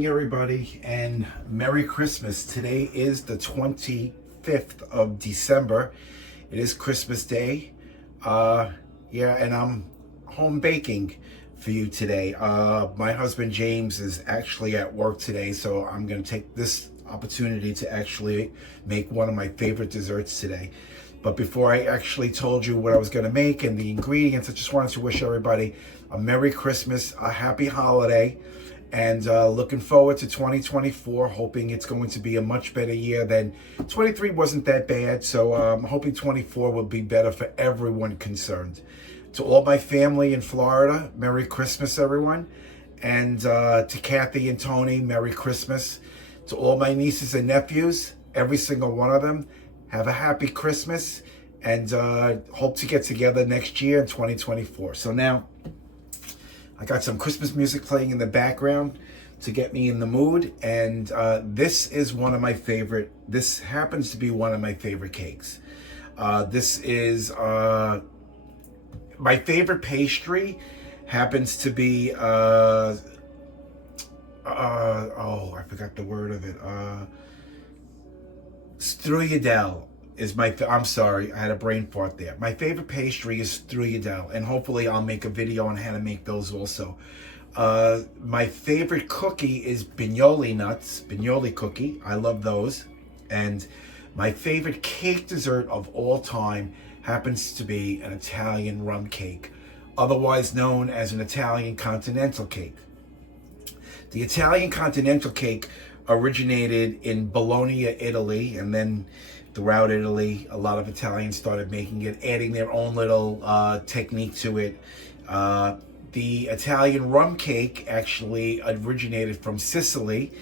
morning, everybody, and Merry Christmas. Today is the 25th of December. It is Christmas Day. And I'm home baking for you today. My husband James is actually at work today, so I'm going to take this opportunity to actually make one of my favorite desserts today. But before I actually told you what I was going to make and the ingredients, I just wanted to wish everybody a Merry Christmas, a Happy Holiday, and looking forward to 2024, hoping it's going to be a much better year than 23 wasn't that bad. So I'm hoping 24 will be better for everyone concerned. To all my family in Florida, Merry Christmas, everyone. And to Kathy and Tony, Merry Christmas. To all my nieces and nephews, every single one of them, have a happy Christmas, and hope to get together next year in 2024. So now, I got some Christmas music playing in the background to get me in the mood, and this is one of my favorite, this happens to be one of my favorite cakes. This is, my favorite pastry happens to be, I forgot the word of it, strudel is I'm sorry, I had a brain fart there. My favorite pastry is strudel, and hopefully I'll make a video on how to make those also. My favorite cookie is bignoli cookie. I love those. And my favorite cake dessert of all time happens to be an Italian rum cake, otherwise known as an Italian continental cake. The Italian continental cake originated in Bologna, Italy, and then throughout Italy, a lot of Italians started making it, adding their own little technique to it. The Italian rum cake actually originated from Sicily,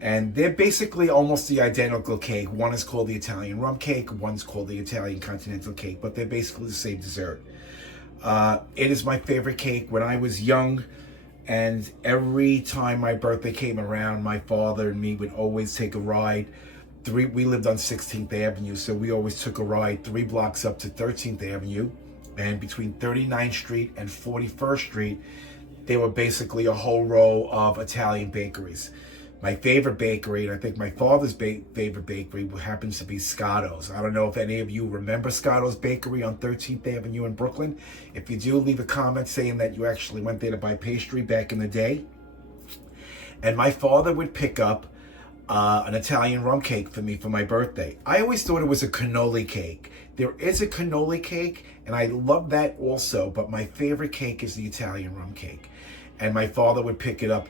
and they're basically almost the identical cake. One is called the Italian rum cake, one's called the Italian continental cake, but they're basically the same dessert. It is my favorite cake. When I was young, and every time my birthday came around, my father and me would always take a ride. We lived on 16th Avenue, so we always took a ride 3 blocks up to 13th Avenue. And between 39th Street and 41st Street, there were basically a whole row of Italian bakeries. My favorite bakery, and I think my father's favorite bakery, happens to be Scotto's. I don't know if any of you remember Scotto's Bakery on 13th Avenue in Brooklyn. If you do, leave a comment saying that you actually went there to buy pastry back in the day. And my father would pick up an Italian rum cake for me for my birthday. I always thought it was a cannoli cake. There is a cannoli cake, and I love that also, but my favorite cake is the Italian rum cake. And my father would pick it up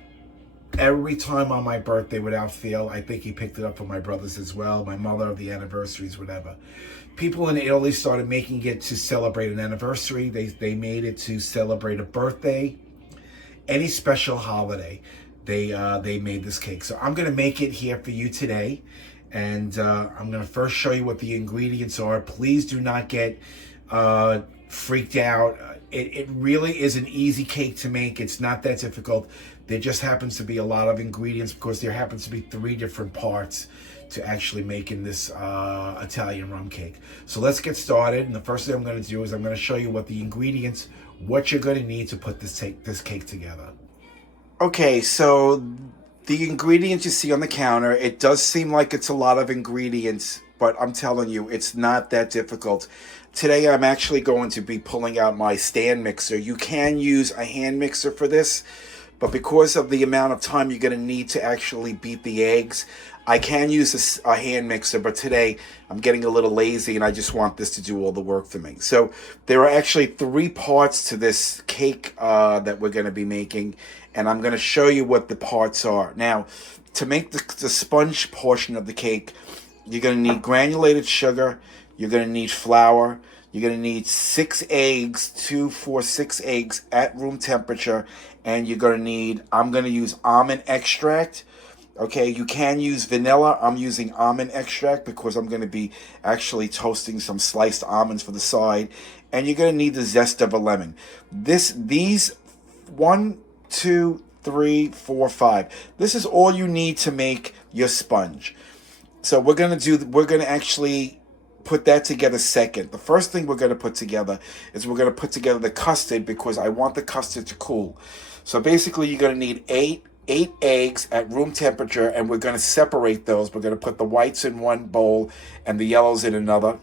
every time on my birthday without fail. I think he picked it up for my brothers as well, my mother, the anniversaries, whatever. People in Italy started making it to celebrate an anniversary. They made it to celebrate a birthday, any special holiday. They made this cake. So I'm going to make it here for you today. And I'm going to first show you what the ingredients are. Please do not get freaked out. It really is an easy cake to make. It's not that difficult. There just happens to be a lot of ingredients because there happens to be 3 different parts to actually making this Italian rum cake. So let's get started. And the first thing I'm going to do is I'm going to show you what the ingredients, what you're going to need to put this cake together. Okay, so the ingredients you see on the counter, it does seem like it's a lot of ingredients, but I'm telling you, it's not that difficult. Today, I'm actually going to be pulling out my stand mixer. You can use a hand mixer for this, but because of the amount of time you're going to need to actually beat the eggs, I can use a hand mixer, but today I'm getting a little lazy and I just want this to do all the work for me. So there are actually 3 parts to this cake that we're going to be making, and I'm going to show you what the parts are. Now, to make the sponge portion of the cake, you're going to need granulated sugar, you're going to need flour, you're going to need 6 eggs, 2, 4, 6 eggs at room temperature, and you're going to need, I'm going to use almond extract. Okay, you can use vanilla. I'm using almond extract because I'm going to be actually toasting some sliced almonds for the side. And you're going to need the zest of a lemon. These 1, 2, 3, 4, 5. This is all you need to make your sponge. So we're going to actually put that together second. The first thing we're going to put together is we're going to put together the custard because I want the custard to cool. So basically you're going to need 8 8 eggs at room temperature, and we're going to separate those. We're going to put the whites in one bowl and the yellows in another.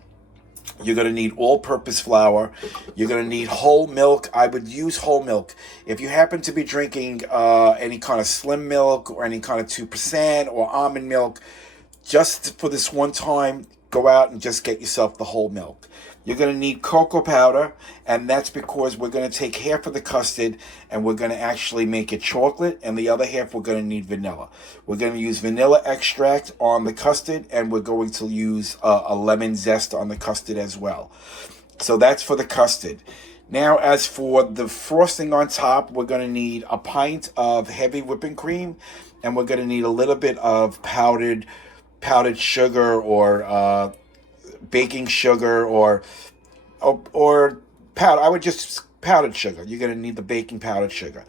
You're going to need all-purpose flour. You're going to need whole milk. I would use whole milk. If you happen to be drinking any kind of slim milk or any kind of 2% or almond milk, just for this one time, go out and just get yourself the whole milk. You're going to need cocoa powder, and that's because we're going to take half of the custard and we're going to actually make it chocolate, and the other half we're going to need vanilla. We're going to use vanilla extract on the custard, and we're going to use a lemon zest on the custard as well. So that's for the custard. Now, as for the frosting on top, we're going to need a pint of heavy whipping cream, and we're going to need a little bit of powdered sugar or baking sugar or powder. I would just powdered sugar. You're going to need the baking powdered sugar.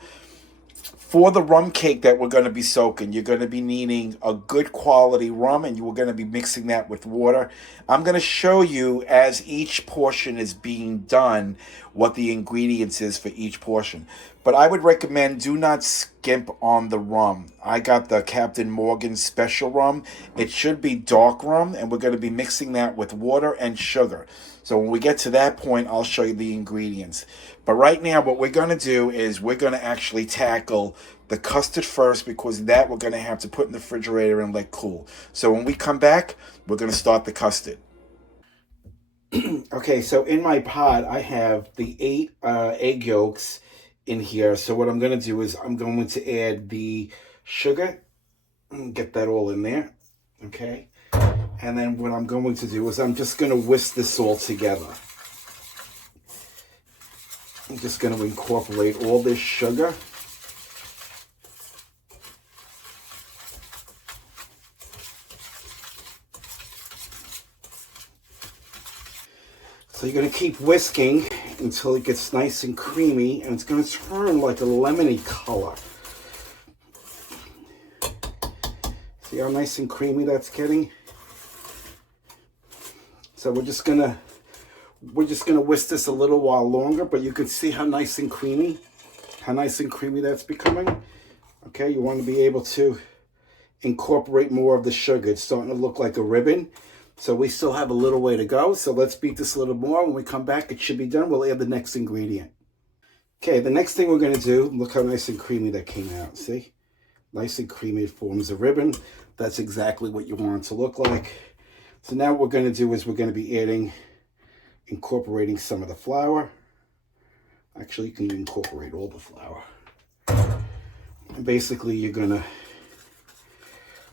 For the rum cake that we're going to be soaking, you're going to be needing a good quality rum, and you're going to be mixing that with water. I'm going to show you as each portion is being done what the ingredients is for each portion. But I would recommend do not skimp on the rum. I got the Captain Morgan special rum. It should be dark rum, and we're going to be mixing that with water and sugar. So when we get to that point, I'll show you the ingredients. But right now, what we're going to do is we're going to actually tackle the custard first, because that we're going to have to put in the refrigerator and let cool. So when we come back, we're going to start the custard. Okay, so in my pot, I have the 8 egg yolks in here. So what I'm going to do is I'm going to add the sugar and get that all in there. Okay. And then what I'm going to do is I'm just going to whisk this all together. I'm just going to incorporate all this sugar. So you're going to keep whisking until it gets nice and creamy, and it's going to turn like a lemony color. See how nice and creamy that's getting? So we're just gonna whisk this a little while longer, but you can see how nice and creamy that's becoming. Okay, you want to be able to incorporate more of the sugar. It's starting to look like a ribbon. So we still have a little way to go. So let's beat this a little more. When we come back, it should be done. We'll add the next ingredient. Okay, the next thing we're going to do, look how nice and creamy that came out. See? Nice and creamy, it forms a ribbon. That's exactly what you want it to look like. So now what we're going to do is we're going to be incorporating some of the flour. Actually, you can incorporate all the flour. And basically, you're going to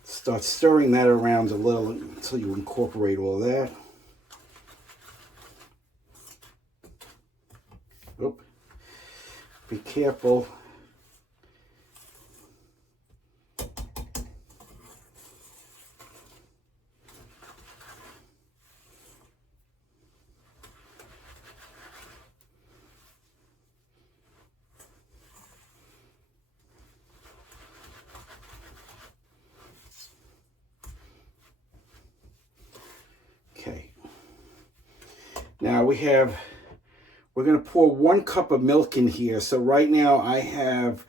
start stirring that around a little until you incorporate all that. Oop. Be careful. Okay. Now we're going to pour 1 cup of milk in here. So right now I have,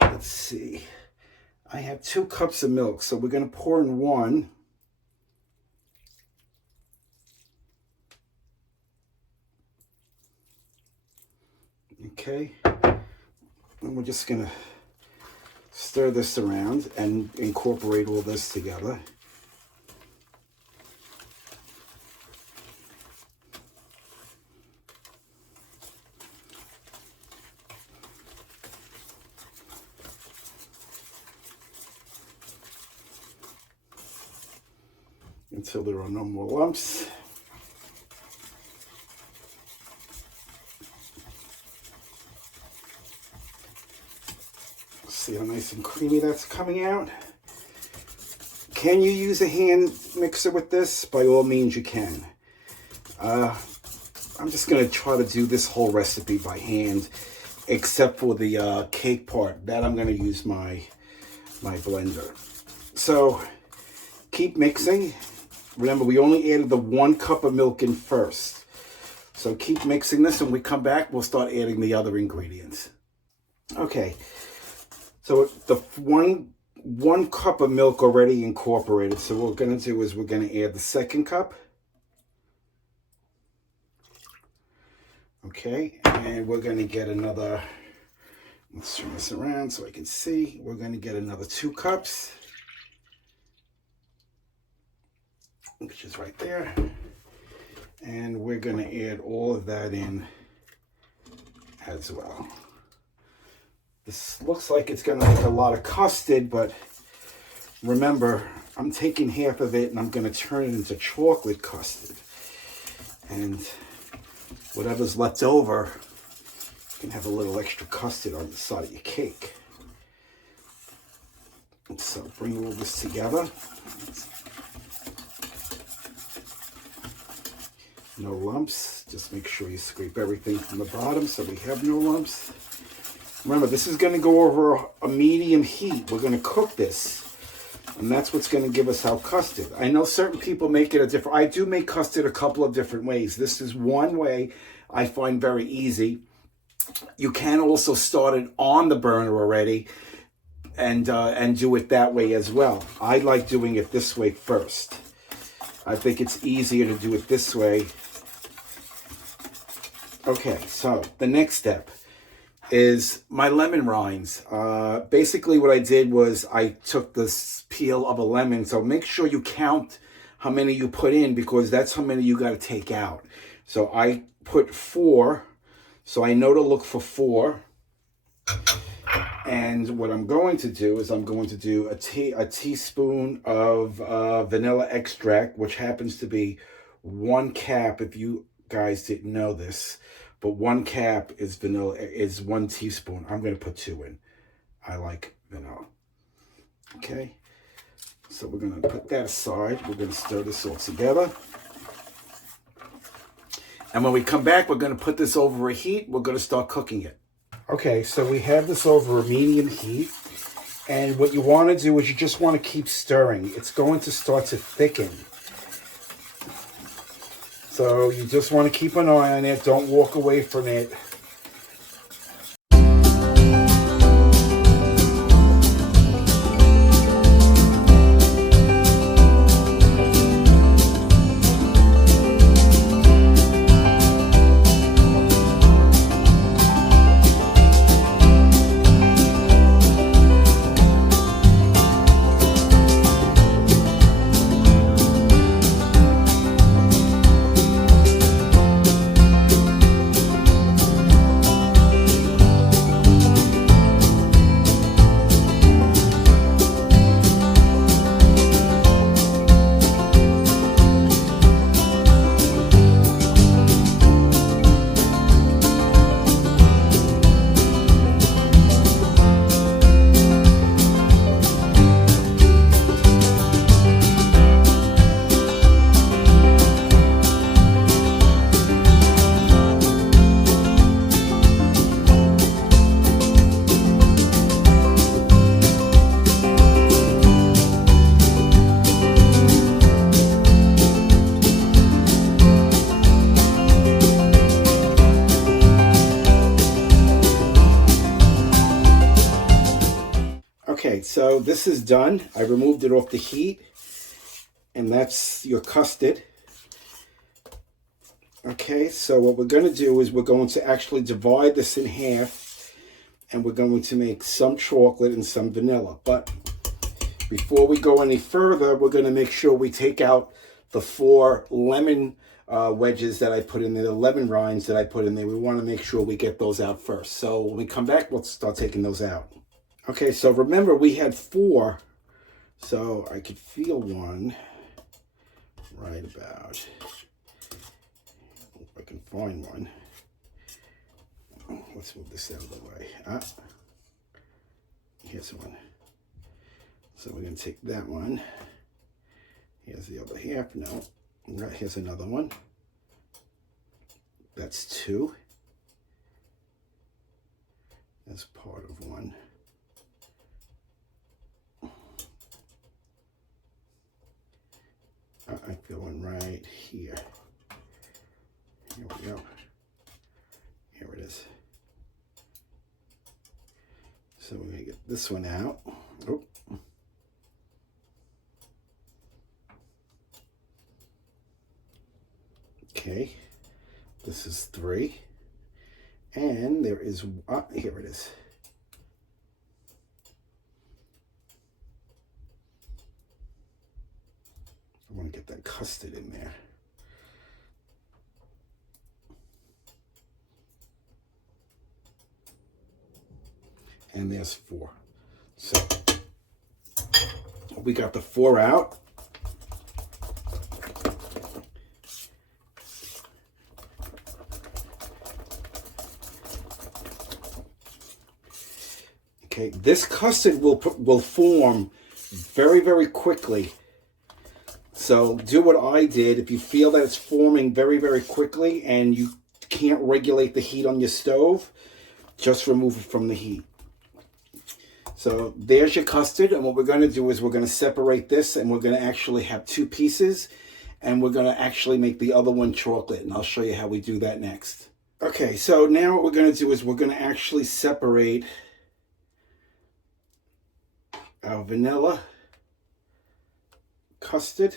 let's see, I have 2 cups of milk. So we're going to pour in 1. Okay. And we're just going to stir this around and incorporate all this together. Until there are no more lumps. See how nice and creamy that's coming out. Can you use a hand mixer with this? By all means you can. I'm just going to try to do this whole recipe by hand, except for the cake part. That I'm going to use my blender. So keep mixing. Remember, we only added the 1 cup of milk in first. So keep mixing this, and when we come back, we'll start adding the other ingredients. Okay, So the one cup of milk already incorporated. So what we're going to do is we're going to add the second cup. Okay, and we're going to get another, let's turn this around so I can see. We're going to get another 2 cups, which is right there. And we're going to add all of that in as well. This looks like it's going to make a lot of custard, but remember, I'm taking half of it and I'm going to turn it into chocolate custard. And whatever's left over, you can have a little extra custard on the side of your cake. And so bring all this together. No lumps. Just make sure you scrape everything from the bottom so we have no lumps. Remember, this is going to go over a medium heat. We're going to cook this. And that's what's going to give us our custard. I know certain people make it a different... I do make custard a couple of different ways. This is one way I find very easy. You can also start it on the burner already and do it that way as well. I like doing it this way first. I think it's easier to do it this way. Okay, so the next step is my lemon rinds. Basically what I did was I took the peel of a lemon. So make sure you count how many you put in, because that's how many you got to take out. So I put 4. So I know to look for 4. And what I'm going to do is I'm going to do a teaspoon of vanilla extract, which happens to be 1 cap, if you guys didn't know this. But 1 cap is vanilla, is 1 teaspoon. I'm going to put 2 in. I like vanilla. Okay. So we're going to put that aside. We're going to stir this all together. And when we come back, we're going to put this over a heat. We're going to start cooking it. Okay, so we have this over a medium heat. And what you want to do is you just want to keep stirring. It's going to start to thicken. So you just want to keep an eye on it. Don't walk away from it. Okay, so this is done. I removed it off the heat, and that's your custard. Okay, so what we're going to do is we're going to actually divide this in half, and we're going to make some chocolate and some vanilla. But before we go any further, we're going to make sure we take out the 4 lemon wedges that I put in there, the lemon rinds that I put in there. We want to make sure we get those out first. So when we come back, we'll start taking those out. Okay, so remember we had 4, so I could feel one right about. If I can find one. Let's move this out of the way. Here's one. So we're going to take that one. Here's the other half. No, here's another one. That's 2. That's part of one. I feel one right here. Here we go. Here it is. So we're gonna get this one out. Oh. Okay, this is 3. And there is, here it is. I want to get that custard in there. And there's 4. So we got the 4 out. Okay, this custard will form very, very quickly. So do what I did. If you feel that it's forming very, very quickly and you can't regulate the heat on your stove, just remove it from the heat. So there's your custard, and what we're going to do is we're going to separate this, and we're going to actually have 2 pieces, and we're going to actually make the other one chocolate, and I'll show you how we do that next. Okay, so now what we're going to do is we're going to actually separate our vanilla custard.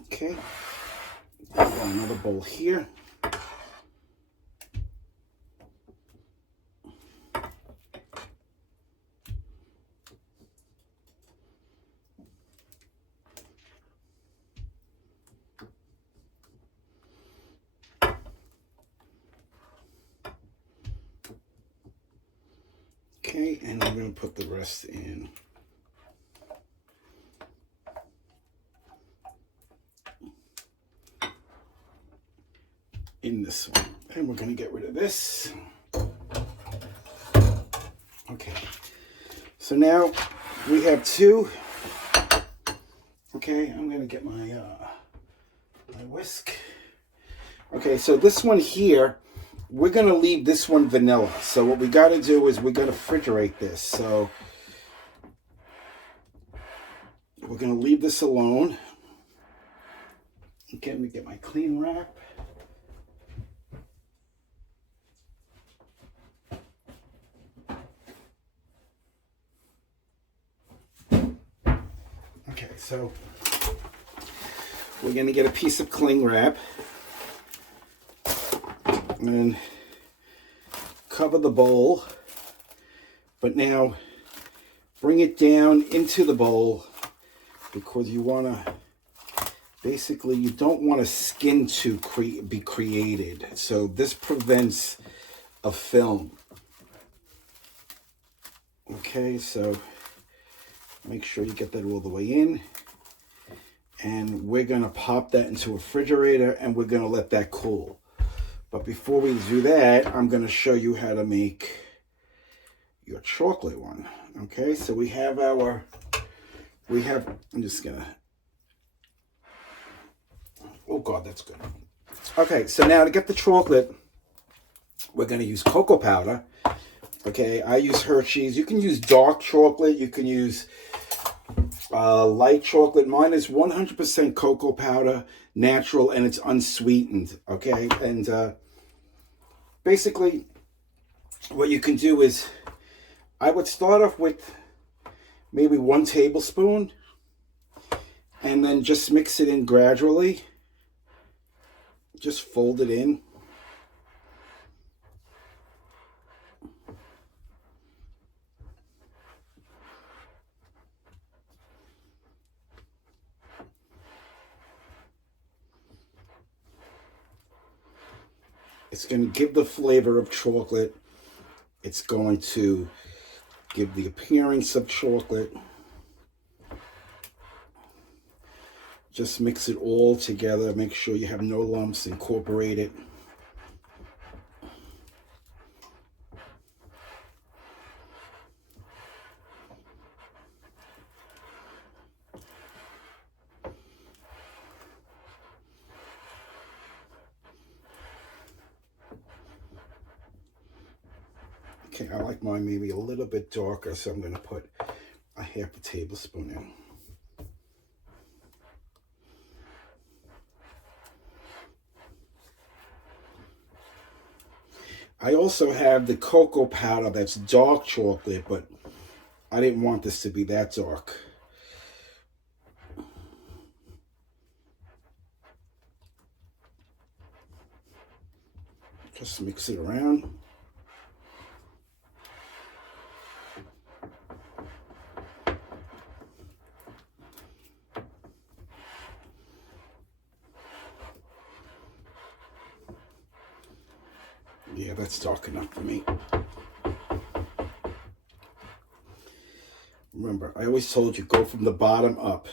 Okay, got another bowl here. Okay, and I'm going to put the rest in this one. And we're going to get rid of this. Okay, so now we have 2. Okay, I'm going to get my my whisk. Okay, so this one here, we're going to leave this one vanilla. So what we got to do is we're going to refrigerate this. So we're going to leave this alone. Okay, let me get my clean wrap. Okay, so we're going to get a piece of cling wrap and cover the bowl, but now bring it down into the bowl, because you want to, basically you don't want a skin to be created. So this prevents a film. Okay, so make sure you get that all the way in. And we're going to pop that into a refrigerator, and we're going to let that cool. But before we do that, I'm going to show you how to make your chocolate one. Okay, so we have I'm just going to, oh God, that's good. Okay, so now to get the chocolate, we're going to use cocoa powder. Okay, I use Hershey's. You can use dark chocolate. You can use light chocolate. Mine is 100% cocoa powder, natural, and it's unsweetened. Okay, and basically what you can do is, I would start off with maybe 1 tablespoon and then just mix it in gradually. Just fold it in. It's going to give the flavor of chocolate. It's going to give the appearance of chocolate. Just mix it all together. Make sure you have no lumps. Incorporate it. Okay, I like mine maybe a little bit darker, so I'm going to put a 1/2 tablespoon in. I also have the cocoa powder that's dark chocolate, but I didn't want this to be that dark. Just mix it around. Yeah, that's dark enough for me. Remember, I always told you, go from the bottom up.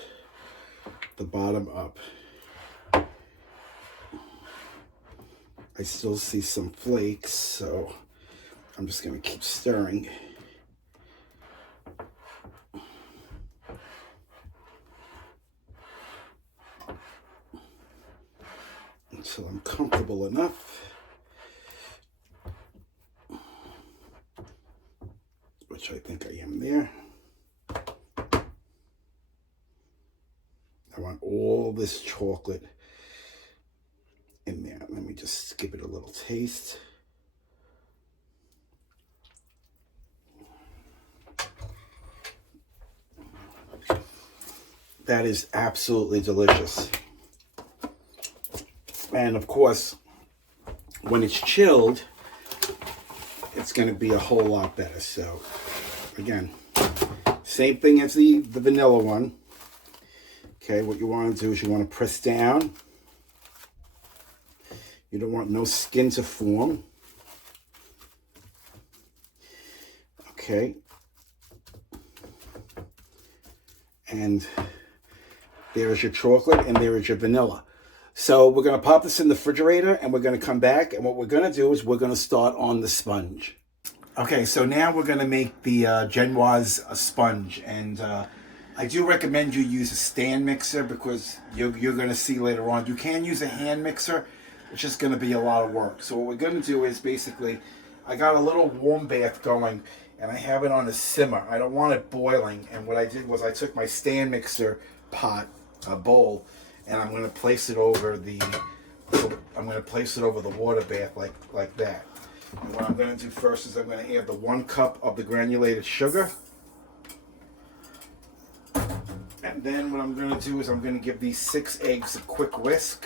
The bottom up. I still see some flakes, so I'm just going to keep stirring. Until I'm comfortable enough. Which I think I am there. I want all this chocolate in there. Let me just give it a little taste. That is absolutely delicious. And of course, when it's chilled, it's going to be a whole lot better. So again, same thing as the vanilla one. Okay, what you want to do is you want to press down. You don't want no skin to form. Okay. And there is your chocolate and there is your vanilla. So we're going to pop this in the refrigerator and we're going to come back. And what we're going to do is we're going to start on the sponge. Okay, so now we're going to make the Genoise sponge. And I do recommend you use a stand mixer because you're going to see later on. You can use a hand mixer. It's just going to be a lot of work. So what we're going to do is basically, I got a little warm bath going and I have it on a simmer. I don't want it boiling. And what I did was I took my stand mixer pot, a bowl, and I'm going to place it over the water bath like that. And what I'm going to do first is I'm going to add the 1 cup of the granulated sugar. And then what I'm going to do is I'm going to give these 6 eggs a quick whisk.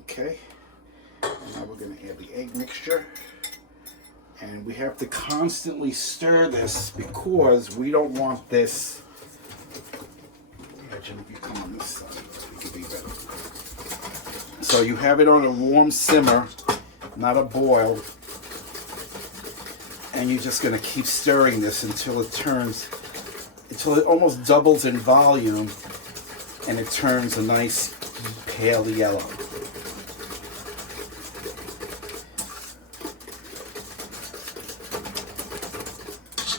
Okay, and now we're going to add the egg mixture. And we have to constantly stir this because we don't want this. Imagine if you come on this side, it could be better. So you have it on a warm simmer, not a boil. And you're just going to keep stirring this until it almost doubles in volume and it turns a nice pale yellow.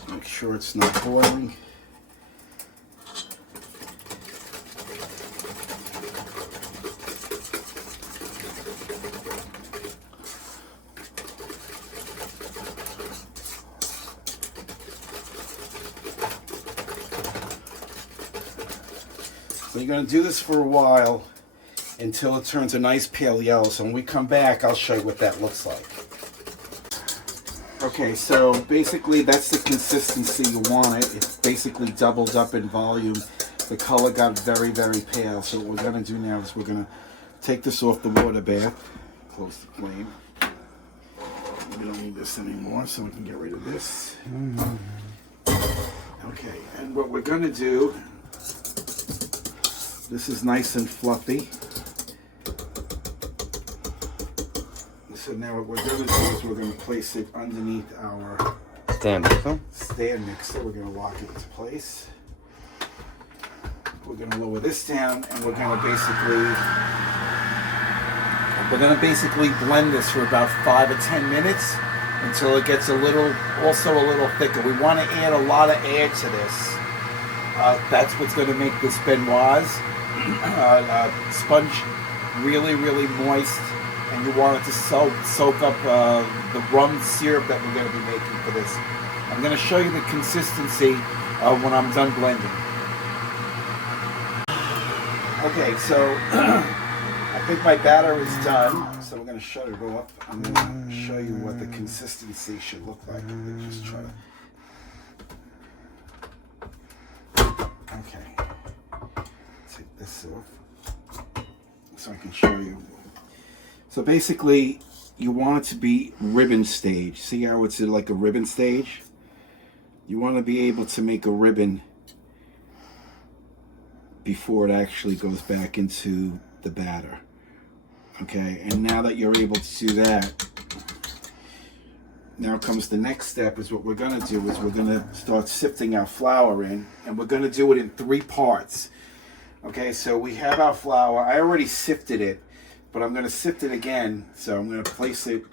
Make sure it's not boiling. So you're going to do this for a while until it turns a nice pale yellow. So when we come back, I'll show you what that looks like. Okay, so basically that's the consistency you want it. It's basically doubled up in volume. The color got very, very pale. So what we're going to do now is we're going to take this off the water bath. Close the flame. We don't need this anymore, so we can get rid of this. Okay, and what we're going to do, this is nice and fluffy. So now what we're going to do is we're going to place it underneath our stand mixer. We're going to lock it into place. We're going to lower this down and we're going to basically blend this for about 5 or 10 minutes until it gets a little thicker. We want to add a lot of air to this. That's what's going to make this Genoise sponge really, really moist and you want it to soak up the rum syrup that we're going to be making for this. I'm going to show you the consistency when I'm done blending. Okay, so I think my batter is done, so we're going to shut it off. I'm going to show you what the consistency should look like. Let's just try to... Okay, take this off so I can show you. So basically, you want it to be ribbon stage. See how it's like a ribbon stage? You want to be able to make a ribbon before it actually goes back into the batter. Okay, and now that you're able to do that, now comes the next step. Is what we're going to do is we're going to start sifting our flour in, and we're going to do it in 3 parts. Okay, so we have our flour. I already sifted it, but I'm going to sift it again. So I'm going to place it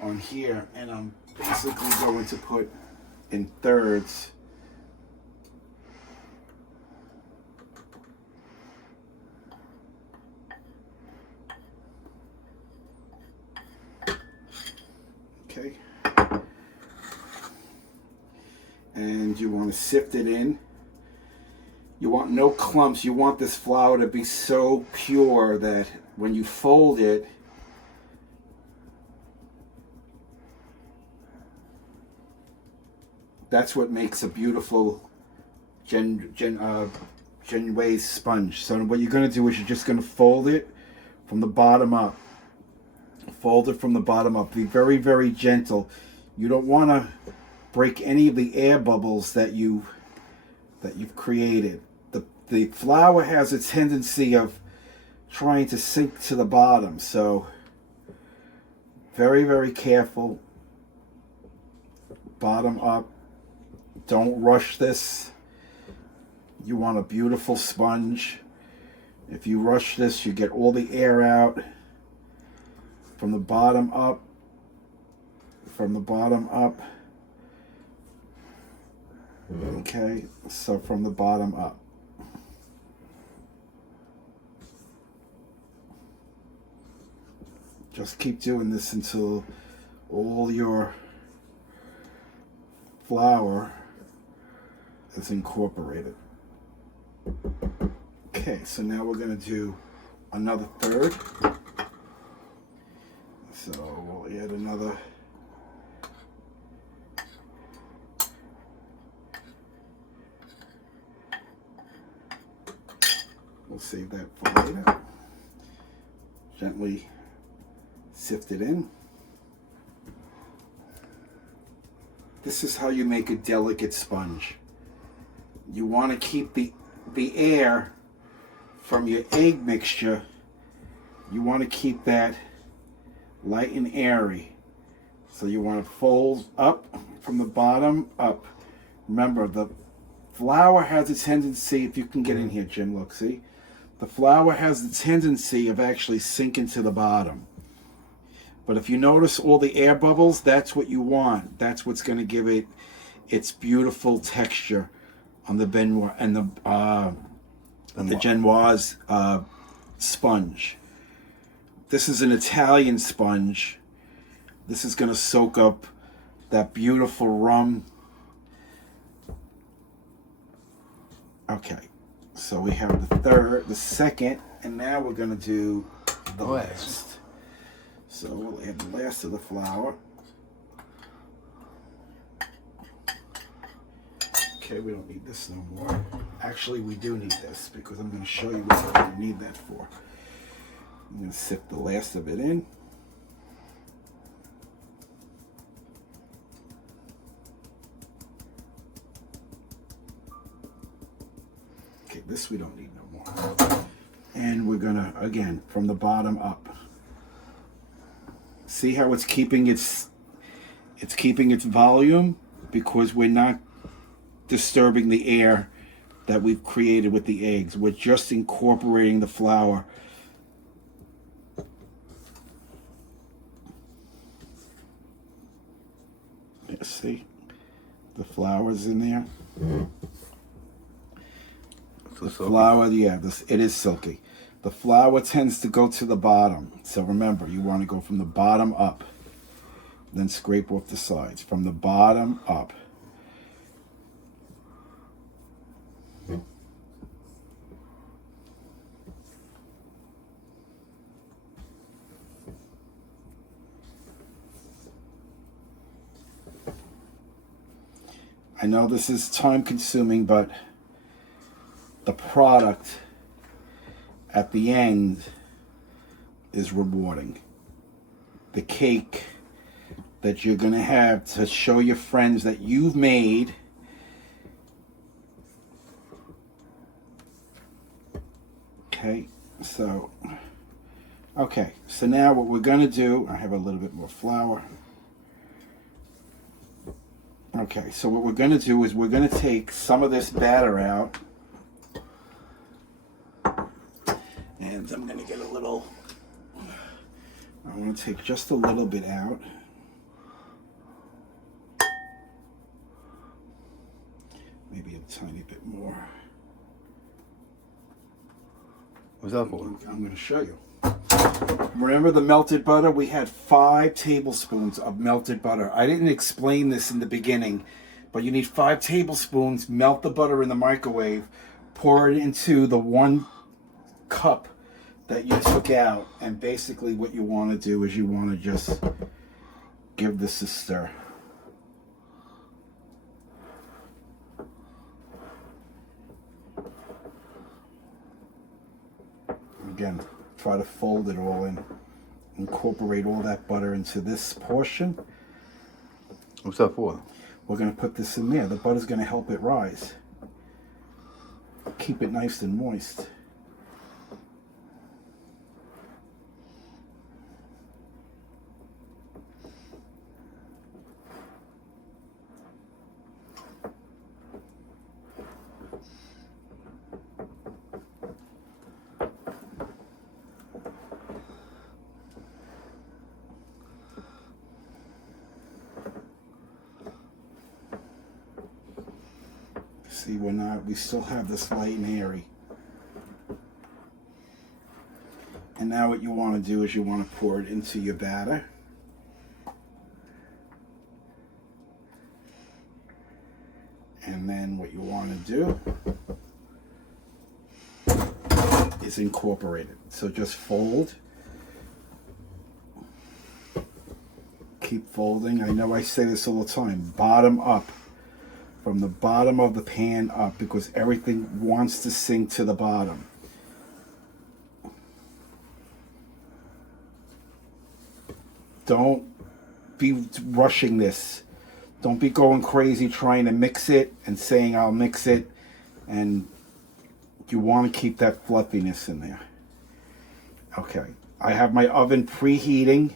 on here, and I'm basically going to put in thirds. Okay. And you want to sift it in. You want no clumps. You want this flour to be so pure that when you fold it, that's what makes a beautiful Genoise sponge. So what you're going to do is you're just going to fold it from the bottom up. Fold it from the bottom up. Be very, very gentle. You don't want to break any of the air bubbles that you've created. The flour has a tendency of trying to sink to the bottom, so very, very careful. Bottom up. Don't rush this. You want a beautiful sponge. If you rush this, you get all the air out. From the bottom up. From the bottom up. Okay, so from the bottom up. Just keep doing this until all your flour is incorporated. Okay, so now we're going to do another third. So we'll add another. We'll save that for later. Gently sift it in. This is how you make a delicate sponge. You want to keep the air from your egg mixture. You want to keep that light and airy. So you want to fold up from the bottom up. Remember, the flour has a tendency, if you can get in here, Jim, look, see? The flour has the tendency of actually sinking to the bottom. But if you notice all the air bubbles, that's what you want. That's what's going to give it its beautiful texture on the Benoit and the Genoise sponge. This is an Italian sponge. This is going to soak up that beautiful rum. Okay, so we have the second, and now we're going to do the last. So we'll add the last of the flour. Okay, we don't need this no more. Actually, we do need this because I'm going to show you what we need that for. I'm going to sift the last of it in. Okay, this we don't need no more. And we're going to, again, from the bottom up. See how it's keeping its volume because we're not disturbing the air that we've created with the eggs. We're just incorporating the flour. See, the flour's in there. The flour, yeah, it is silky. The flour tends to go to the bottom. So remember, you want to go from the bottom up. Then scrape off the sides. From the bottom up. I know this is time consuming, but the product at the end is rewarding. The cake that you're going to have to show your friends that you've made okay, so now what we're going to do, I have a little bit more flour. Okay, so what we're going to do is we're going to take some of this batter out. And I'm going to get a little, I want to take just a little bit out. Maybe a tiny bit more. What's that for? I'm going to show you. Remember the melted butter? We had 5 tablespoons of melted butter. I didn't explain this in the beginning, but you need 5 tablespoons, melt the butter in the microwave, pour it into the 1 cup that you took out, and basically what you want to do is you want to just give this a stir. Again, try to fold it all in. Incorporate all that butter into this portion. What's that for? We're going to put this in there. The butter's going to help it rise. Keep it nice and moist. See, we still have this light and airy. And now what you want to do is you want to pour it into your batter. And then what you want to do is incorporate it. So just fold. Keep folding. I know I say this all the time. Bottom up. From the bottom of the pan up, because everything wants to sink to the bottom. Don't be rushing this. Don't be going crazy trying to mix it and saying I'll mix it, and you want to keep that fluffiness in there. Okay, I have my oven preheating.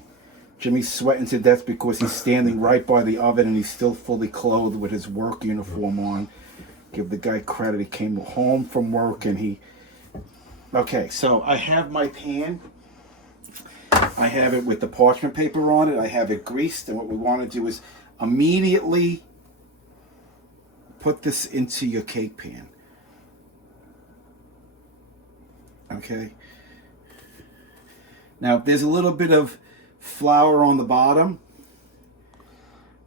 Jimmy's sweating to death because he's standing right by the oven and he's still fully clothed with his work uniform on. Give the guy credit. He came home from work and he... Okay, so I have my pan. I have it with the parchment paper on it. I have it greased, and what we want to do is immediately put this into your cake pan. Okay? Now, if there's a little bit of flour on the bottom,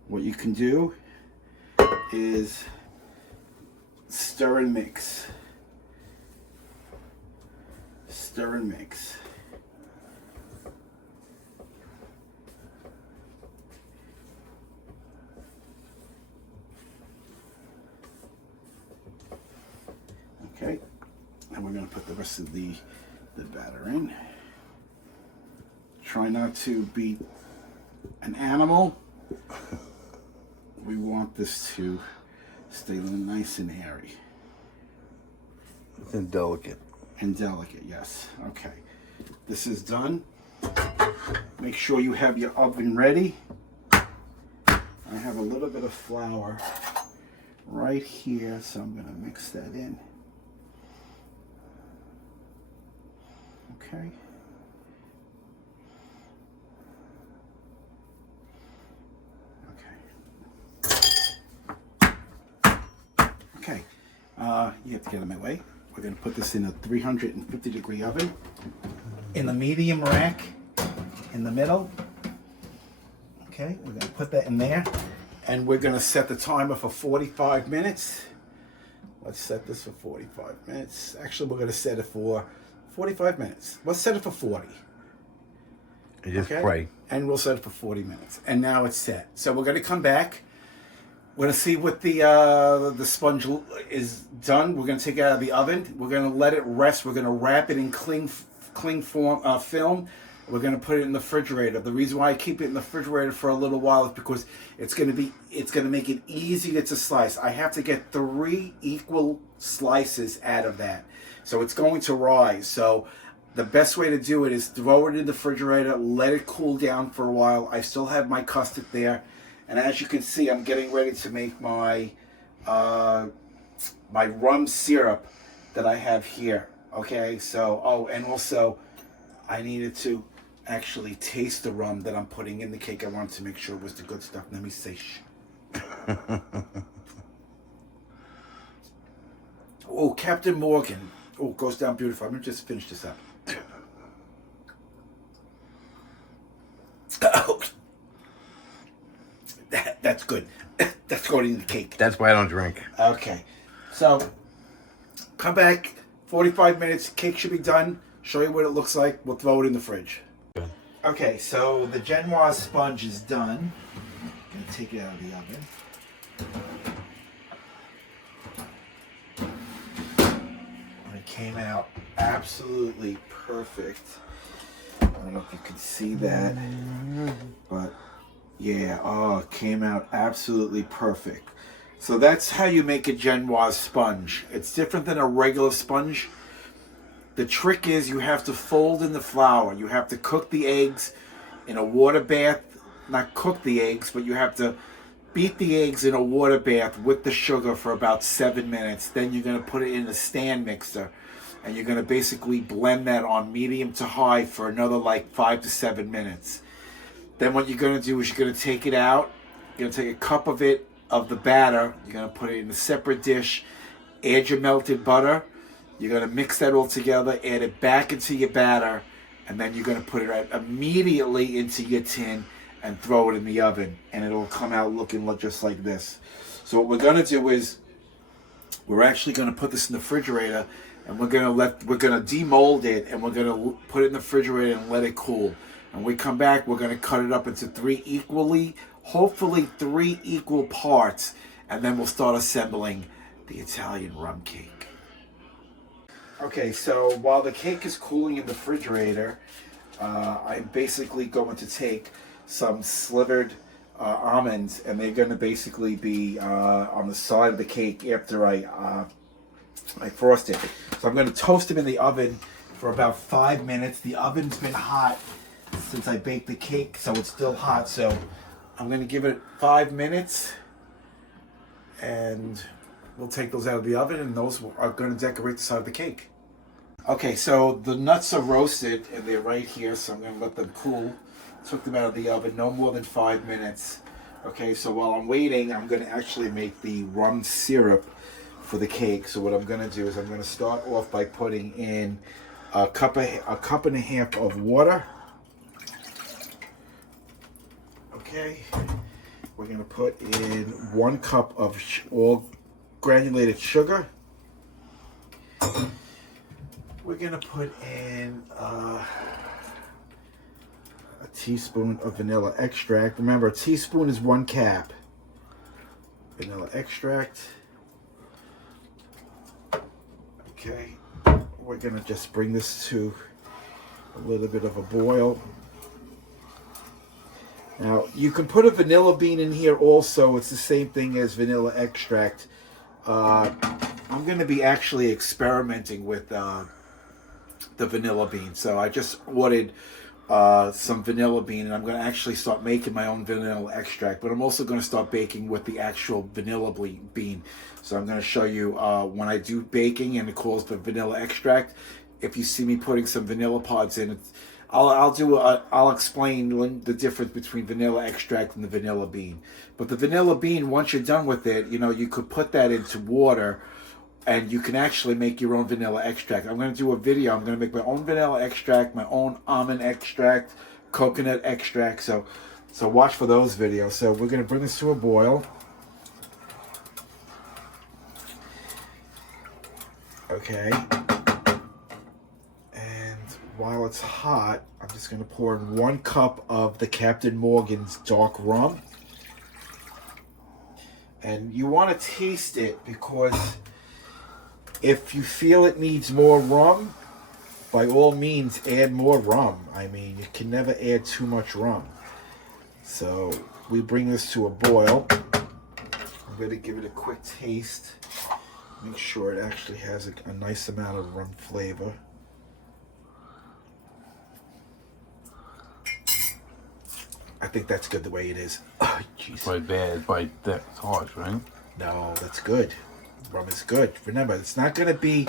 what you can do is stir and mix. Stir and mix. Okay, and we're going to put the rest of the batter in. Try not to beat an animal. We want this to stay nice and airy. And delicate. And delicate, yes. Okay. This is done. Make sure you have your oven ready. I have a little bit of flour right here, so I'm going to mix that in. Okay. Okay, you have to get out of my way. We're going to put this in a 350 degree oven. In the medium rack, in the middle. Okay, we're going to put that in there. And we're going to set the timer for 45 minutes. Let's set this for 45 minutes. Actually, we're going to set it for 45 minutes. Let's set it for 40. You just pray. And we'll set it for 40 minutes. And now it's set. So we're going to come back. We're going to see what the sponge is done. We're going to take it out of the oven. We're going to let it rest. We're going to wrap it in cling film. We're going to put it in the refrigerator. The reason why I keep it in the refrigerator for a little while is because it's going to make it easier to slice. I have to get 3 equal slices out of that. So it's going to rise. So the best way to do it is throw it in the refrigerator, let it cool down for a while. I still have my custard there. And as you can see, I'm getting ready to make my my rum syrup that I have here. Okay, so, oh, and also I needed to actually taste the rum that I'm putting in the cake. I wanted to make sure it was the good stuff. Let me say Oh, Captain Morgan. Oh, it goes down beautiful. I'm going to just finish this up. Oh, that's good. That's going in the cake. That's why I don't drink. Okay. So, come back. 45 minutes. Cake should be done. Show you what it looks like. We'll throw it in the fridge. Okay, so the Genoise sponge is done. Gonna take it out of the oven. And it came out absolutely perfect. I don't know if you can see that, but yeah, oh, it came out absolutely perfect. So that's how you make a Genoise sponge. It's different than a regular sponge. The trick is you have to fold in the flour. You have to cook the eggs in a water bath. Not cook the eggs, but you have to beat the eggs in a water bath with the sugar for about 7 minutes. Then you're going to put it in a stand mixer. And you're going to basically blend that on medium to high for another like 5 to 7 minutes. Then what you're going to do is you're going to take it out. You're going to take a cup of it, of the batter. You're going to put it in a separate dish. Add your melted butter. You're going to mix that all together, add it back into your batter, and then you're going to put it right immediately into your tin and throw it in the oven, and it'll come out looking just like this. So what we're going to do is we're actually going to put this in the refrigerator, and we're going to demold it, and we're going to put it in the refrigerator and let it cool. And when we come back, we're going to cut it up into hopefully 3 equal parts, and then we'll start assembling the Italian rum cake. Okay, so while the cake is cooling in the refrigerator, I'm basically going to take some slivered almonds, and they're going to basically be on the side of the cake after I frost it. So I'm going to toast them in the oven for about 5 minutes. The oven's been hot since I baked the cake, so it's still hot. So I'm going to give it 5 minutes, and we'll take those out of the oven, and those are going to decorate the side of the cake. Okay, so the nuts are roasted, and they're right here, so I'm going to let them cool. Took them out of the oven, no more than 5 minutes. Okay, so while I'm waiting, I'm going to actually make the rum syrup for the cake. So what I'm going to do is I'm going to start off by putting in a cup and a half of water. Okay, we're going to put in 1 cup of all granulated sugar. We're going to put in a teaspoon of vanilla extract. Remember, a teaspoon is 1 cap. Vanilla extract. Okay, we're going to just bring this to a little bit of a boil. Now, you can put a vanilla bean in here also. It's the same thing as vanilla extract. I'm going to be actually experimenting with the vanilla bean. So I just ordered some vanilla bean, and I'm going to actually start making my own vanilla extract. But I'm also going to start baking with the actual vanilla bean. So I'm going to show you when I do baking, and it calls for vanilla extract. If you see me putting some vanilla pods in, I'll explain the difference between vanilla extract and the vanilla bean. But the vanilla bean, once you're done with it, you know, you could put that into water, And you can actually make your own vanilla extract. I'm going to do a video. I'm going to make my own vanilla extract, my own almond extract, coconut extract. So watch for those videos. So we're going to bring this to a boil. Okay. And while it's hot, I'm just going to pour in 1 cup of the Captain Morgan's dark rum. And you want to taste it because if you feel it needs more rum, by all means add more rum. I mean, you can never add too much rum. So we bring this to a boil. I'm going to give it a quick taste. Make sure it actually has a nice amount of rum flavor. I think that's good the way it is. Oh, jeez. By bad, by that harsh, right? No, that's good. Rum is good. Remember, it's not going to be...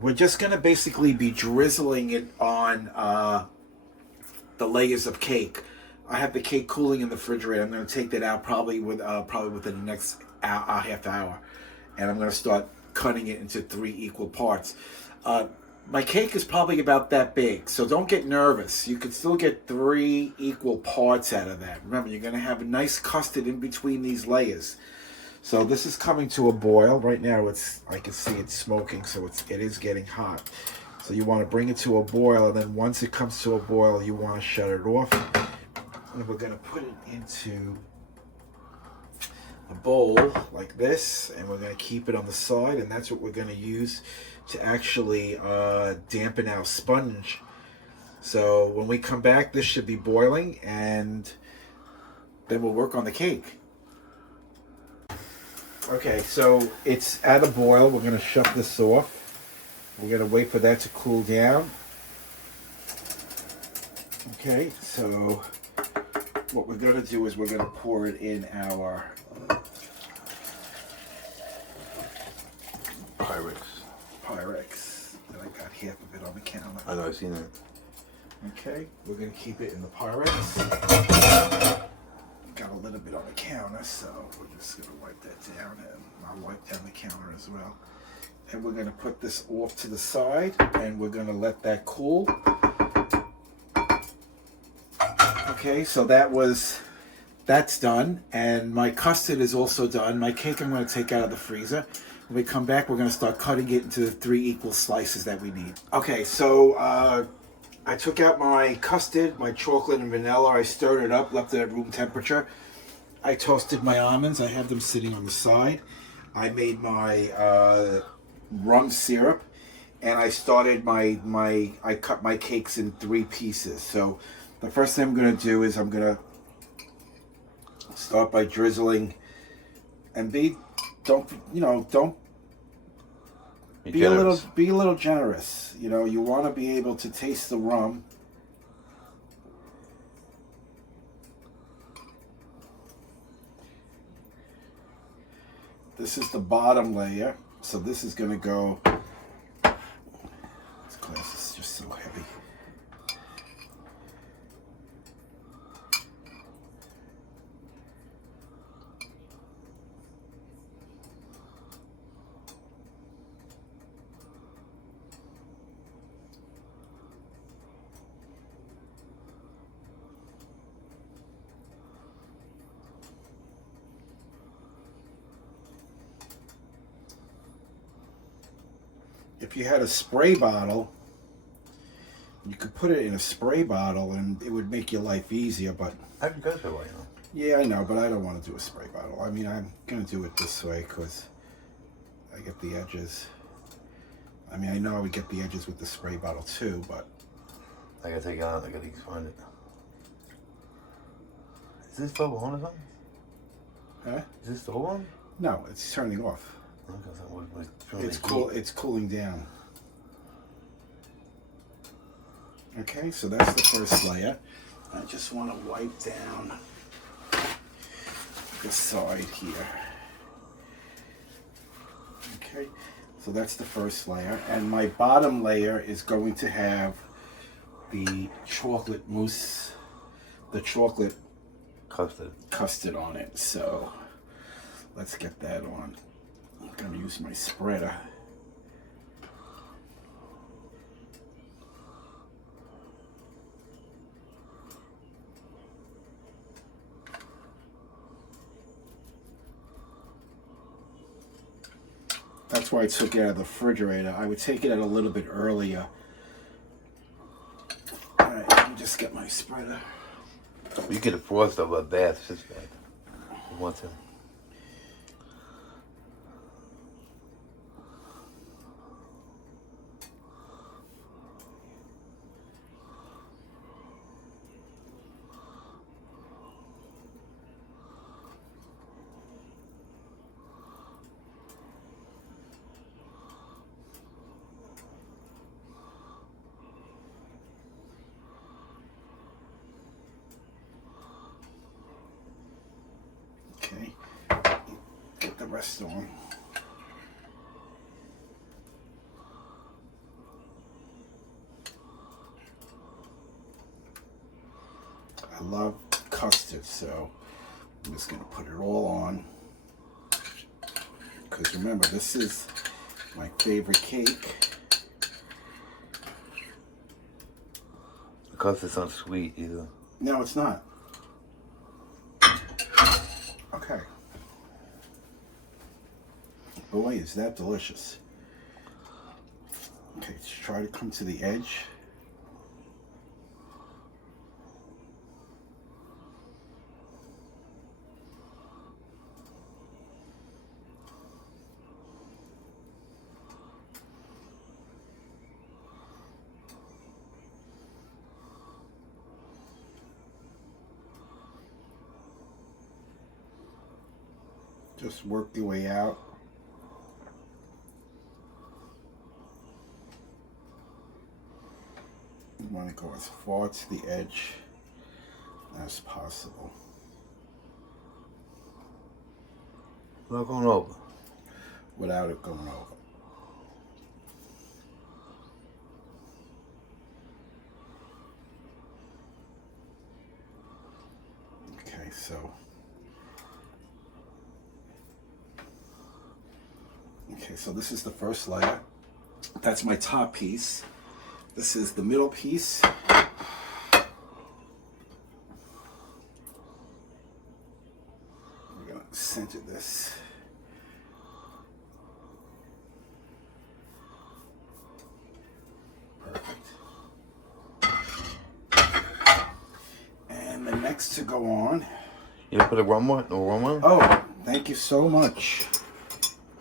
We're just going to basically be drizzling it on the layers of cake. I have the cake cooling in the refrigerator. I'm going to take that out probably within the next half hour. And I'm going to start cutting it into 3 equal parts. My cake is probably about that big, so don't get nervous. You can still get 3 equal parts out of that. Remember, you're going to have a nice custard in between these layers. So this is coming to a boil. Right now, I can see it's smoking, so it is getting hot. So you want to bring it to a boil, and then once it comes to a boil, you want to shut it off. And we're going to put it into a bowl like this, and we're going to keep it on the side, and that's what we're going to use to actually dampen our sponge. So when we come back, this should be boiling, and then we'll work on the cake. Okay, so it's at a boil. We're going to shut this off. We're going to wait for that to cool down. Okay, so what we're going to do is we're going to pour it in our Pyrex. And I got half of it on the counter. I know, I've seen it. Okay, we're going to keep it in the Pyrex. Got a little bit on the counter, so we're just going to wipe that down, and I'll wipe down the counter as well. And we're going to put this off to the side, and we're going to let that cool. Okay, so that's done, and my custard is also done. My cake I'm going to take out of the freezer. When we come back, we're going to start cutting it into the 3 equal slices that we need. Okay, so I took out my custard, my chocolate and vanilla. I stirred it up, left it at room temperature. I toasted my almonds. I have them sitting on the side. I made my rum syrup, and I started I cut my cakes in 3 pieces. So the first thing I'm going to do is I'm going to start by drizzling, and don't be a little generous. You know, you want to be able to taste the rum. This is the bottom layer, so this is going to go. This glass is just so heavy. If you had a spray bottle, you could put it in a spray bottle and it would make your life easier, but... I haven't got that way, huh? Yeah, I know, but I don't want to do a spray bottle. I mean, I'm going to do it this way because I get the edges. I mean, I know I would get the edges with the spray bottle too, but... I gotta take it out, I gotta find it. Is this still on or something? Huh? Is this still on? No, it's turning off. It's cool. It's cooling down. Okay, so that's the first layer. I just want to wipe down the side here. Okay, so that's the first layer, and my bottom layer is going to have the chocolate mousse, the chocolate custard on it. So let's get that on. I'm going to use my spreader. That's why I took it out of the refrigerator. I would take it out a little bit earlier. Alright, let me just get my spreader. You get a frost over a bath, it's bad. You want to? Okay, get the rest on. I love custard, so I'm just going to put it all on. Because remember, this is my favorite cake. The custard's not sweet either. No, it's not. Okay. Boy, is that delicious. Okay, let's try to come to the edge. Just work your way out. You want to go as far to the edge as possible. Not going over. Without it going over. Okay, so. Okay, so this is the first layer. That's my top piece. This is the middle piece. We're gonna center this. Perfect. And the next to go on. You put a rum on? No rum on? Oh, thank you so much.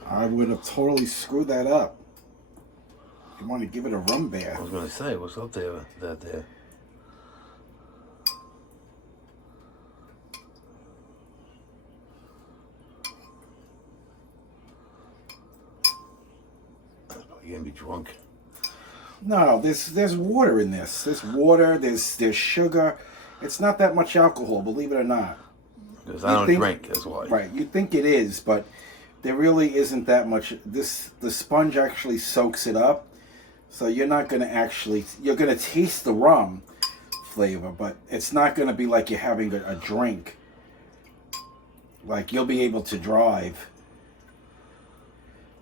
I would have totally screwed that up. You want to give it a rum bath. I was going to say, what's up there? That there. You're going to be drunk. No, there's water in this. There's water, there's sugar. It's not that much alcohol, believe it or not. Because I don't drink, that's why. Right, you think it is, but there really isn't that much. The sponge actually soaks it up. So you're not going to you're going to taste the rum flavor, but it's not going to be like you're having a drink. Like you'll be able to drive.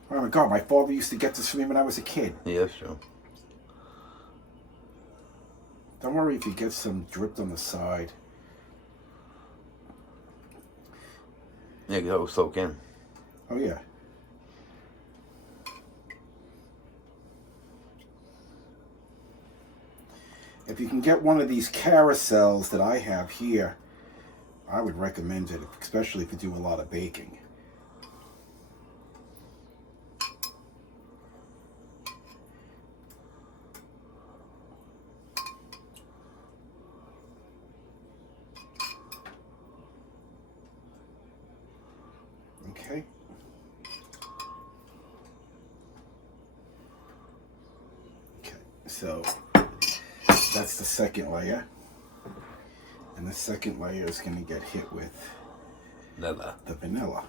Oh my God, my father used to get this for me when I was a kid. Yeah, sure. Don't worry if you get some dripped on the side. Yeah, that will soak in. Oh yeah. If you can get one of these carousels that I have here, I would recommend it, especially if you do a lot of baking. Okay. Okay, so that's the second layer. And the second layer is going to get hit with Vanilla. the vanilla.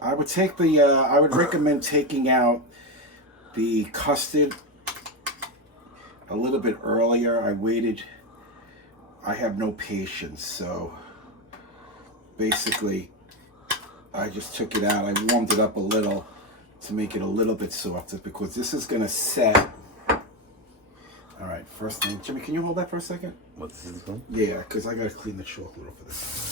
I would take the, I would recommend taking out the custard a little bit earlier. I waited I have no patience, so basically I just took it out. I warmed it up a little to make it a little bit softer because this is going to set. All right, first thing, Jimmy, can you hold that for a second? What's this one? Yeah, because I got to clean the chocolate off of this.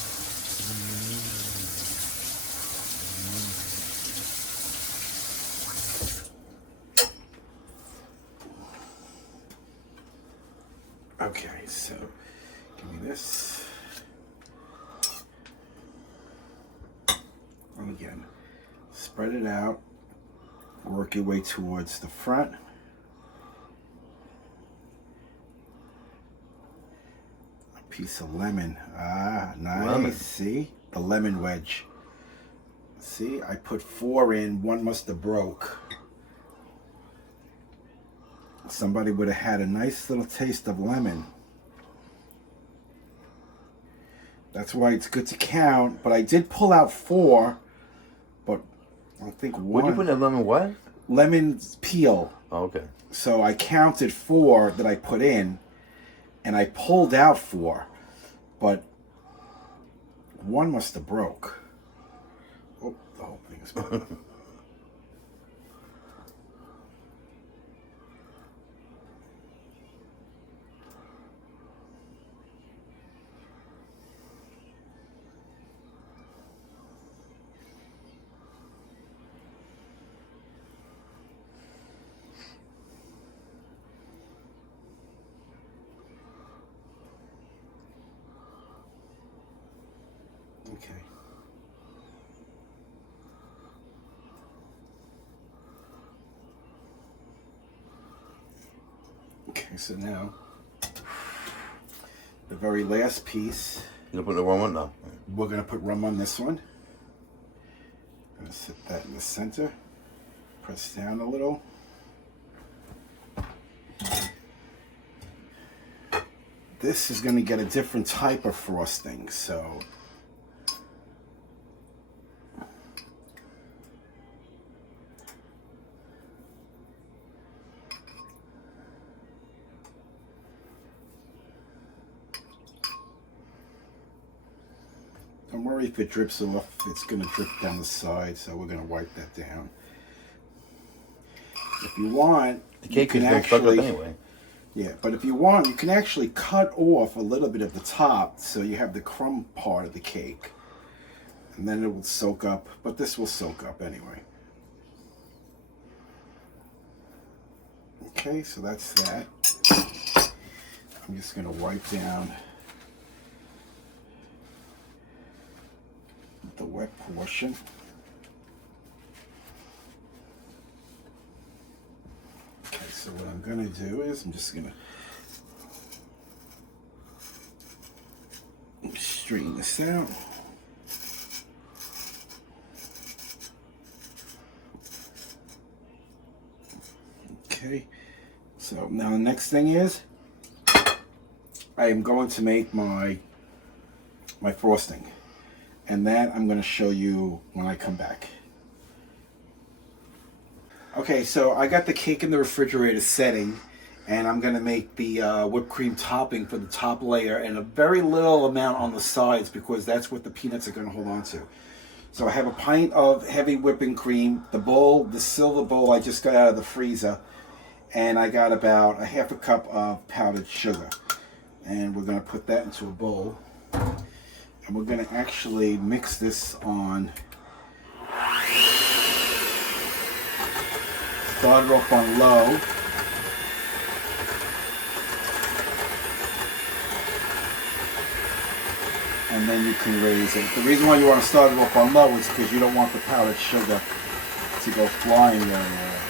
Okay, so give me this. And again, spread it out. Work your way towards the front. A piece of lemon. Ah, nice. Lemon. See? The lemon wedge. See? I put 4 in. 1 must have broke. Somebody would have had a nice little taste of lemon. That's why it's good to count. But I did pull out 4. But I think 1. What did you put in lemon what? Lemon peel. Oh, okay. So I counted 4 that I put in. And I pulled out 4. But 1 must have broke. Oh, the whole thing is broken. Okay. Okay, so now the very last piece. You put the wrong one now. We're gonna put rum on this one. Gonna set that in the center. Press down a little. This is gonna get a different type of frosting, so. Don't worry if it drips off, it's going to drip down the side, so we're going to wipe that down. If you want, The cake you is can going to fuck up actually, anyway. yeah, but if you want, you can actually cut off a little bit of the top so you have the crumb part of the cake. And then it will soak up, but this will soak up anyway. Okay, so that's that. I'm just going to wipe down the wet portion. Okay, so what I'm going to do is I'm just going to straighten this out. Okay, so now the next thing is I am going to make my frosting. And that I'm going to show you when I come back. Okay, so I got the cake in the refrigerator setting, and I'm going to make the whipped cream topping for the top layer and a very little amount on the sides because that's what the peanuts are going to hold on to. So I have a pint of heavy whipping cream, the bowl, the silver bowl I just got out of the freezer, and I got about a half a cup of powdered sugar. And we're going to put that into a bowl. And we're going to actually mix this on. Start it off on low. And then you can raise it. The reason why you want to start it off on low is because you don't want the powdered sugar to go flying everywhere.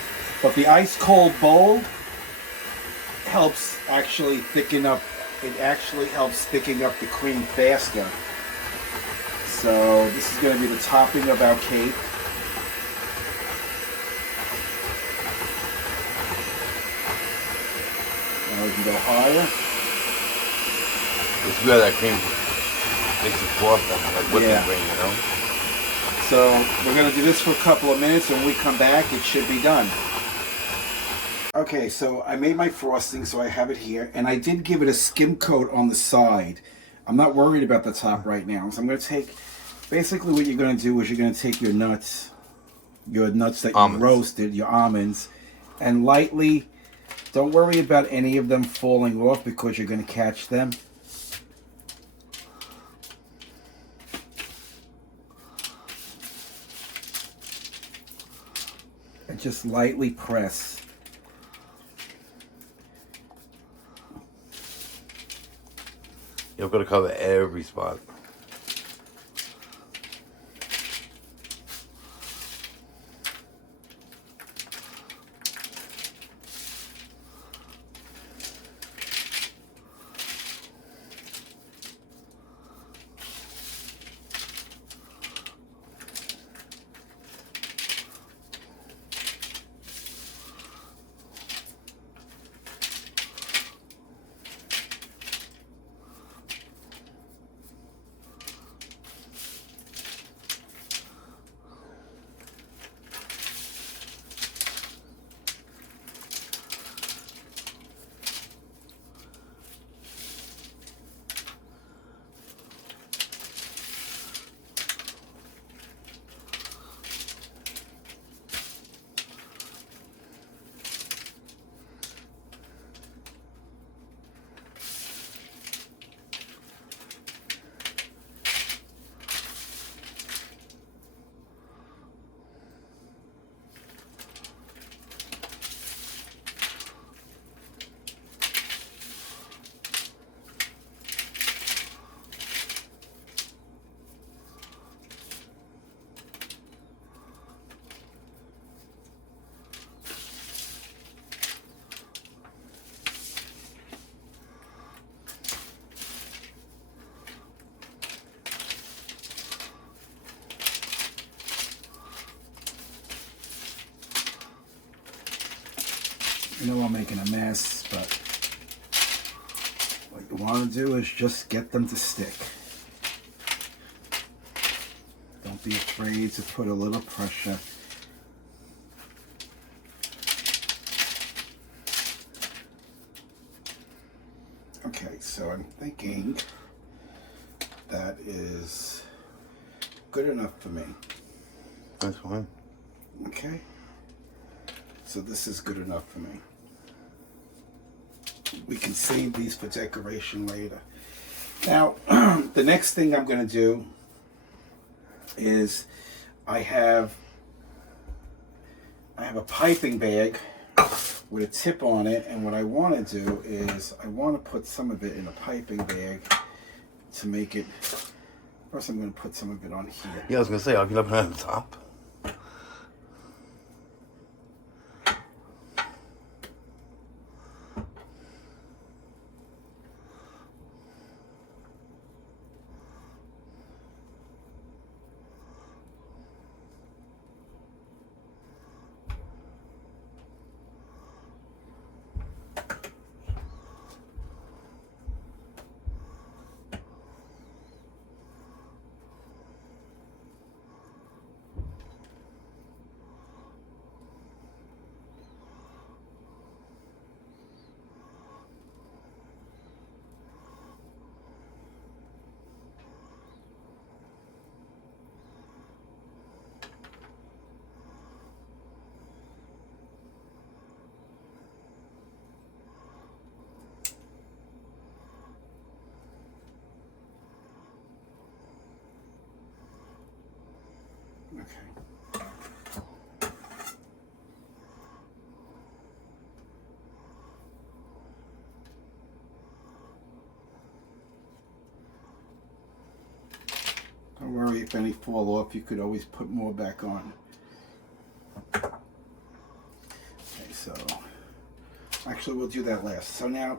But the ice cold bowl helps actually thicken up. It actually helps thicken up the cream faster. So this is going to be the topping of our cake. Now we can go higher. It's good that cream makes it frosting, like whipping cream, you know? So we're going to do this for a couple of minutes, and when we come back, it should be done. Okay, so I made my frosting, so I have it here, and I did give it a skim coat on the side. I'm not worried about the top right now, so I'm going to take, basically what you're going to do is you're going to take your nuts that you roasted, your almonds, and lightly, don't worry about any of them falling off because you're going to catch them. And just lightly press. You're going to cover every spot. I know I'm making a mess, but what you want to do is just get them to stick. Don't be afraid to put a little pressure. Okay, so I'm thinking that is good enough for me. That's fine. Okay, so this is good enough for me. We can save these for decoration later. Now, the next thing I'm going to do is I have a piping bag with a tip on it, and what I want to do is I want to put some of it in a piping bag to make it. First, I'm going to put some of it on here. Yeah, I was going to say, I'll be up on the top. Okay. Don't worry if any fall off, you could always put more back on. Okay, so actually we'll do that last. So now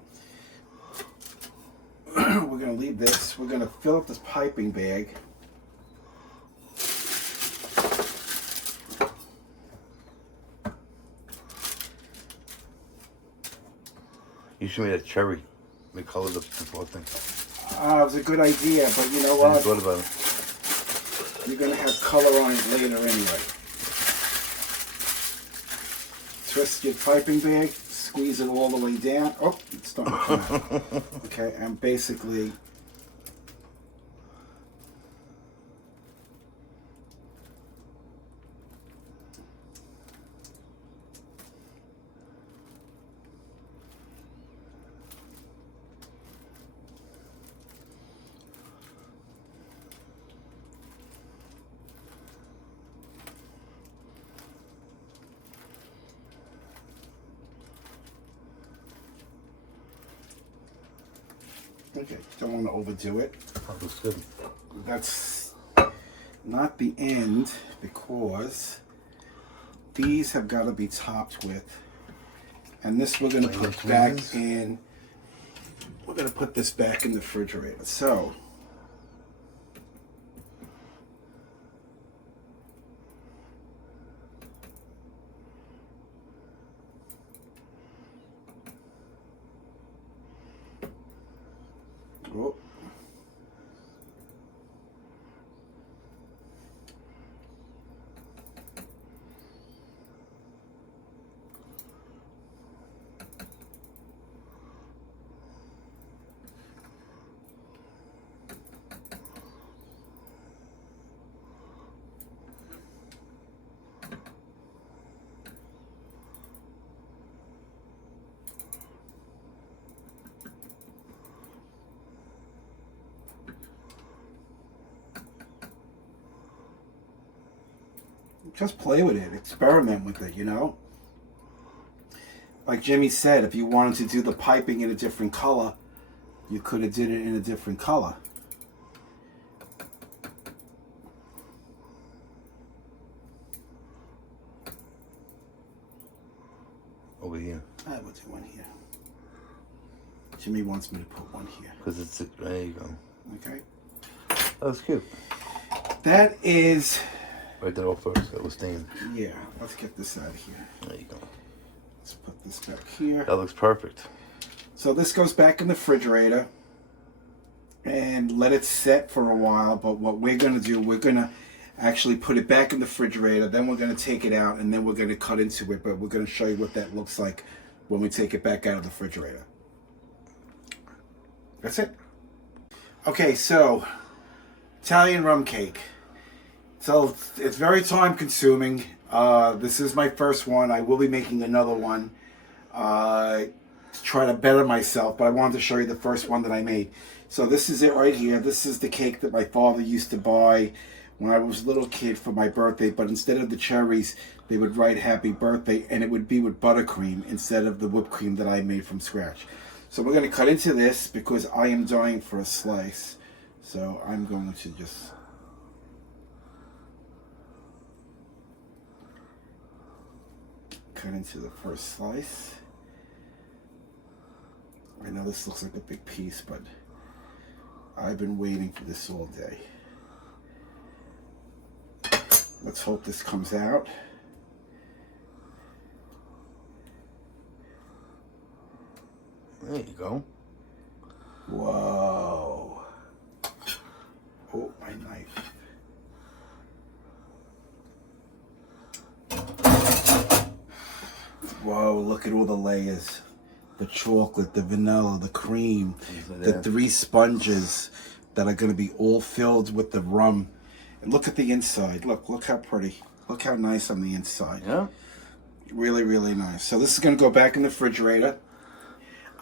we're going to leave this. We're going to fill up this piping bag. You should make a cherry. The color of the frosting. It was a good idea, but you know what? I just thought about it. You're going to have color on it later anyway. Twist your piping bag squeeze it all the way down. Oh, it's starting to come out. Okay, and basically okay, don't want to overdo it. That looks good. That's not the end because these have got to be topped with, and this we're going to put back in. We're going to put this back in the refrigerator. So oh. Just play with it, experiment with it, you know. Like Jimmy said, if you wanted to do the piping in a different color, you could have did it in a different color. Over here. I will do one here. Jimmy wants me to put one here. Because it's, there you go. Okay. That was cute. That is... Right there off first, that was stained. Yeah, let's get this out of here. There you go. Let's put this back here. That looks perfect. So this goes back in the refrigerator and let it set for a while. But what we're going to do, we're going to actually put it back in the refrigerator. Then we're going to take it out and then we're going to cut into it. But we're going to show you what that looks like when we take it back out of the refrigerator. That's it. Okay, so Italian rum cake. So it's very time consuming. This is my first one. I will be making another one to try to better myself, but I wanted to show you the first one that I made. So this is it right here. This is the cake that my father used to buy when I was a little kid for my birthday, but instead of the cherries, they would write happy birthday, and it would be with buttercream instead of the whipped cream that I made from scratch. So we're going to cut into this because I am dying for a slice. So I'm going to just... cut into the first slice. I know this looks like a big piece, but I've been waiting for this all day. Let's hope this comes out. There you go. Whoa. Oh, my knife. Whoa, look at all the layers. The chocolate, the vanilla, the cream, the 3 sponges that are going to be all filled with the rum. And look at the inside. Look how pretty. Look how nice on the inside. Yeah. Really, really nice. So this is going to go back in the refrigerator.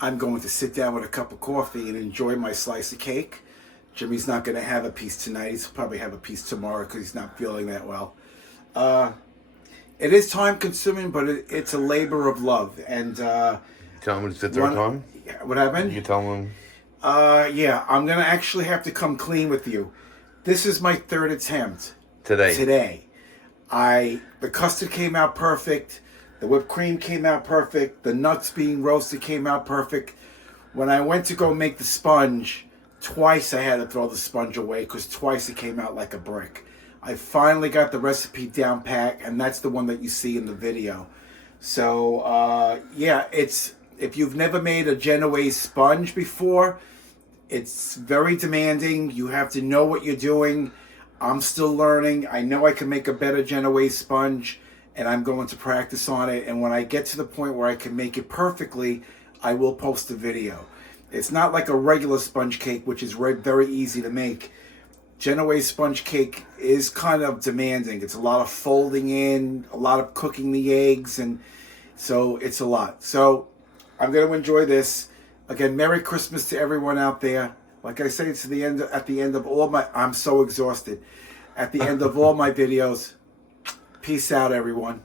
I'm going to sit down with a cup of coffee and enjoy my slice of cake. Jimmy's not going to have a piece tonight. He'll probably have a piece tomorrow because he's not feeling that well. It is time consuming, but it's a labor of love. And Tell him it's the third time? What happened? You tell him. Yeah, I'm going to actually have to come clean with you. This is my 3rd attempt. Today. The custard came out perfect. The whipped cream came out perfect. The nuts being roasted came out perfect. When I went to go make the sponge, twice I had to throw the sponge away because twice it came out like a brick. I finally got the recipe down pat, and that's the one that you see in the video. So, yeah, if you've never made a Genoise sponge before, it's very demanding. You have to know what you're doing. I'm still learning. I know I can make a better Genoise sponge, and I'm going to practice on it. And when I get to the point where I can make it perfectly, I will post a video. It's not like a regular sponge cake, which is very easy to make. Genoise sponge cake is kind of demanding. It's a lot of folding in, a lot of cooking the eggs, and so it's a lot. So I'm going to enjoy this. Again, Merry Christmas to everyone out there. Like I say, it's at the end of all my, I'm so exhausted. At the end of all my videos. Peace out, everyone.